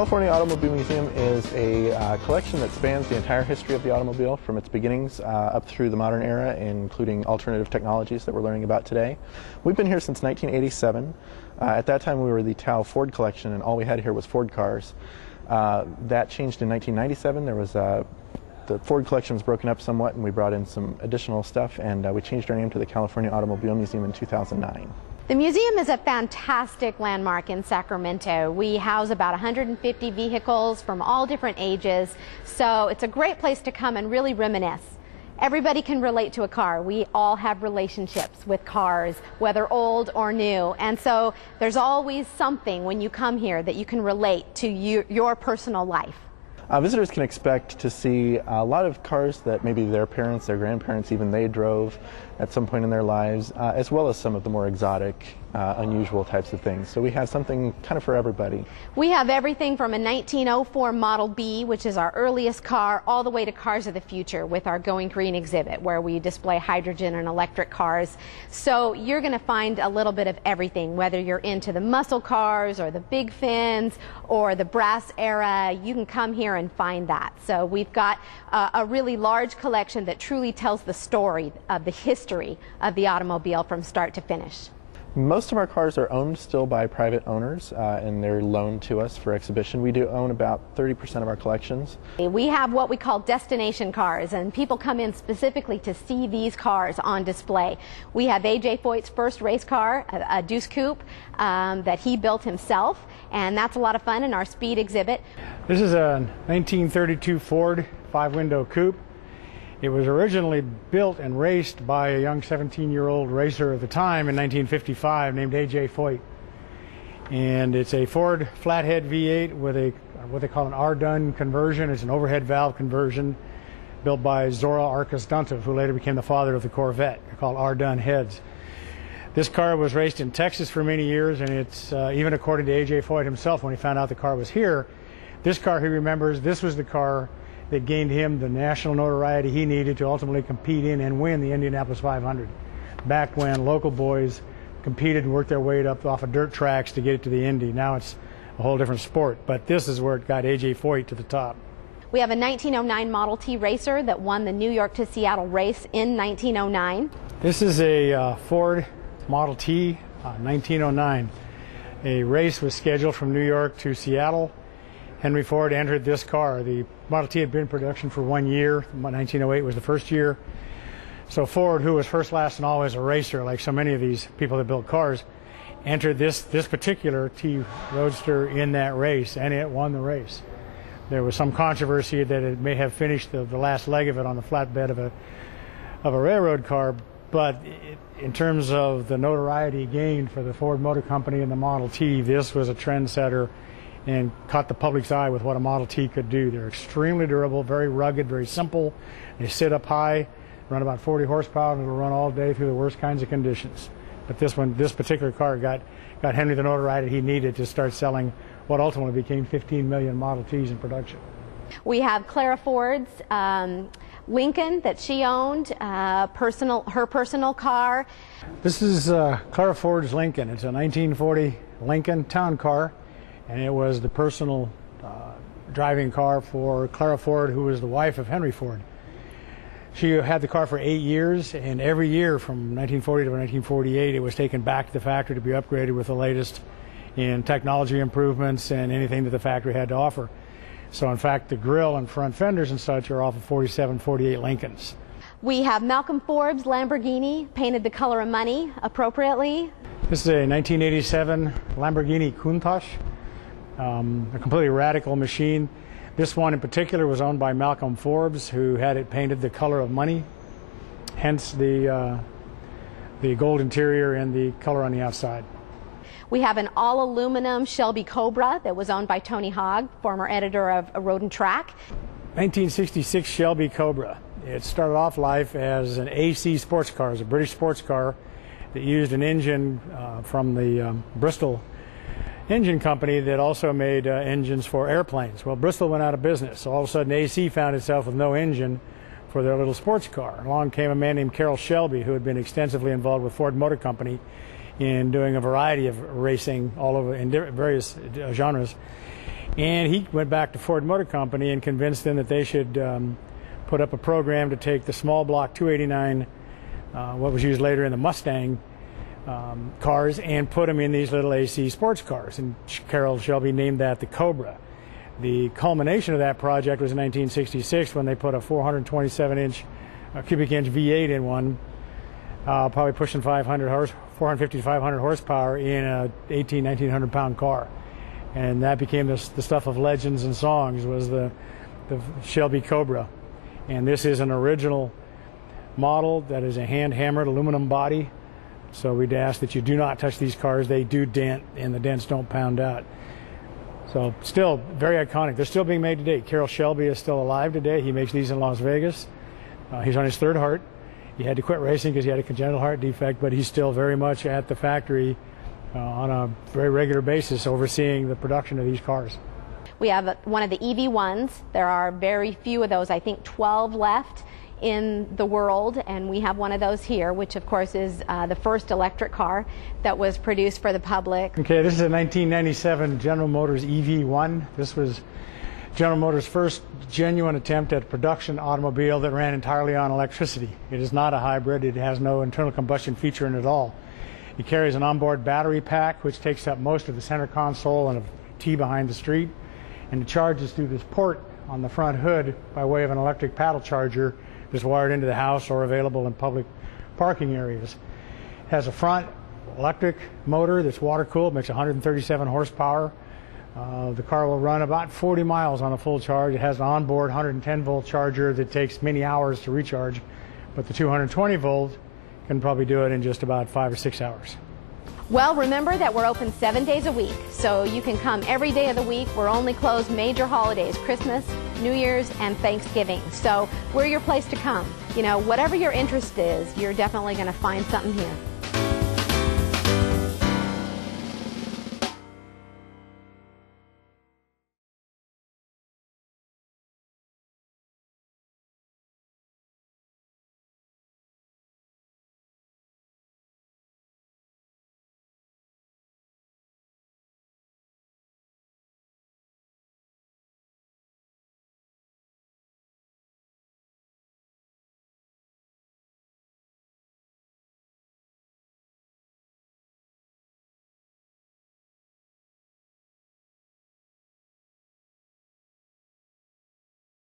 California Automobile Museum is a collection that spans the entire history of the automobile from its beginnings up through the modern era, including alternative technologies that we're learning about today. We've been here since 1987. At that time we were the Tao Ford collection and all we had here was Ford cars. That changed in 1997. The Ford collection was broken up somewhat and we brought in some additional stuff, and we changed our name to the California Automobile Museum in 2009. The museum is a fantastic landmark in Sacramento. We house about 150 vehicles from all different ages, so it's a great place to come and really reminisce. Everybody can relate to a car. We all have relationships with cars, whether old or new, and so there's always something when you come here that you can relate to your personal life. Visitors can expect to see a lot of cars that maybe their parents, their grandparents, even they drove at some point in their lives, as well as some of the more exotic, unusual types of things. So we have something kind of for everybody. We have everything from a 1904 Model B, which is our earliest car, all the way to cars of the future with our Going Green exhibit, where we display hydrogen and electric cars. So you're going to find a little bit of everything, whether you're into the muscle cars or the big fins or the brass era. You can come here and find that. So we've got a really large collection that truly tells the story of the history of the automobile from start to finish. Most of our cars are owned still by private owners, and they're loaned to us for exhibition. We do own about 30% of our collections. We have what we call destination cars, and people come in specifically to see these cars on display. We have A.J. Foyt's first race car, a Deuce Coupe, that he built himself, and that's a lot of fun in our speed exhibit. This is a 1932 Ford 5-window coupe. It was originally built and raced by a young 17-year-old racer at the time in 1955 named A.J. Foyt. And it's a Ford flathead V8 with a what they call an R-Dun conversion. It's an overhead valve conversion built by Zora Arkus Duntov, who later became the father of the Corvette. They're called R-Dun heads. This car was raced in Texas for many years, and it's even according to A.J. Foyt himself, when he found out the car was here, this car, he remembers, this was the car that gained him the national notoriety he needed to ultimately compete in and win the Indianapolis 500. Back when local boys competed and worked their way up off of dirt tracks to get it to the Indy. Now it's a whole different sport, but this is where it got A.J. Foyt to the top. We have a 1909 Model T racer that won the New York to Seattle race in 1909. This is a Ford Model T 1909. A race was scheduled from New York to Seattle. Henry Ford entered this car. The Model T had been in production for 1 year. 1908 was the first year. So Ford, who was first, last, and always a racer, like so many of these people that build cars, entered this particular T Roadster in that race, and it won the race. There was some controversy that it may have finished the last leg of it on the flatbed of a railroad car, but in terms of the notoriety gained for the Ford Motor Company and the Model T, this was a trendsetter and caught the public's eye with what a Model T could do. They're extremely durable, very rugged, very simple. They sit up high, run about 40 horsepower, and it'll run all day through the worst kinds of conditions. But this particular car got Henry the notoriety he needed to start selling what ultimately became 15 million Model Ts in production. We have Clara Ford's Lincoln that she owned, her personal car. This is Clara Ford's Lincoln. It's a 1940 Lincoln town car, and it was the personal driving car for Clara Ford, who was the wife of Henry Ford. She had the car for 8 years, and every year from 1940 to 1948 it was taken back to the factory to be upgraded with the latest in technology improvements and anything that the factory had to offer. So in fact the grille and front fenders and such are off of 47, 48 Lincolns. We have Malcolm Forbes Lamborghini, painted the color of money appropriately. This is a 1987 Lamborghini Countach. A completely radical machine. This one in particular was owned by Malcolm Forbes, who had it painted the color of money, hence the gold interior and the color on the outside. We have an all-aluminum Shelby Cobra that was owned by Tony Hogg, former editor of Road and Track. 1966 Shelby Cobra. It started off life as an AC sports car, as a British sports car that used an engine from the Bristol engine company that also made engines for airplanes. Well, Bristol went out of business, so all of a sudden AC found itself with no engine for their little sports car. Along came a man named Carroll Shelby, who had been extensively involved with Ford Motor Company in doing a variety of racing all over in various genres. And he went back to Ford Motor Company and convinced them that they should put up a program to take the small block 289, what was used later in the Mustang cars, and put them in these little AC sports cars. And Carroll Shelby named that the Cobra. The culmination of that project was in 1966 when they put a 427-inch cubic inch V8 in one, probably pushing 450 to 500 horsepower in a 1,900 pound car. And that became the stuff of legends and songs, was the Shelby Cobra. And this is an original model that is a hand-hammered aluminum body. So we'd ask that you do not touch these cars. They do dent, and the dents don't pound out. So still very iconic. They're still being made today. Carroll Shelby is still alive today. He makes these in Las Vegas. He's on his third heart. He had to quit racing because he had a congenital heart defect, but he's still very much at the factory on a very regular basis, overseeing the production of these cars. We have one of the EV1s. There are very few of those, I think 12 left in the world, and we have one of those here, which of course is the first electric car that was produced for the public. Okay, this is a 1997 General Motors EV1. This was General Motors' first genuine attempt at a production automobile that ran entirely on electricity. It is not a hybrid. It has no internal combustion feature in it at all. It carries an onboard battery pack, which takes up most of the center console and a T behind the street, and it charges through this port on the front hood by way of an electric paddle charger that's wired into the house or available in public parking areas. It has a front electric motor that's water-cooled, makes 137 horsepower. The car will run about 40 miles on a full charge. It has an onboard 110-volt charger that takes many hours to recharge, but the 220-volt can probably do it in just about 5 or 6 hours. Well, remember that we're open 7 days a week, so you can come every day of the week. We're only closed major holidays, Christmas, New Year's, and Thanksgiving. So we're your place to come. You know, whatever your interest is, you're definitely going to find something here.